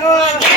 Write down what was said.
Come on.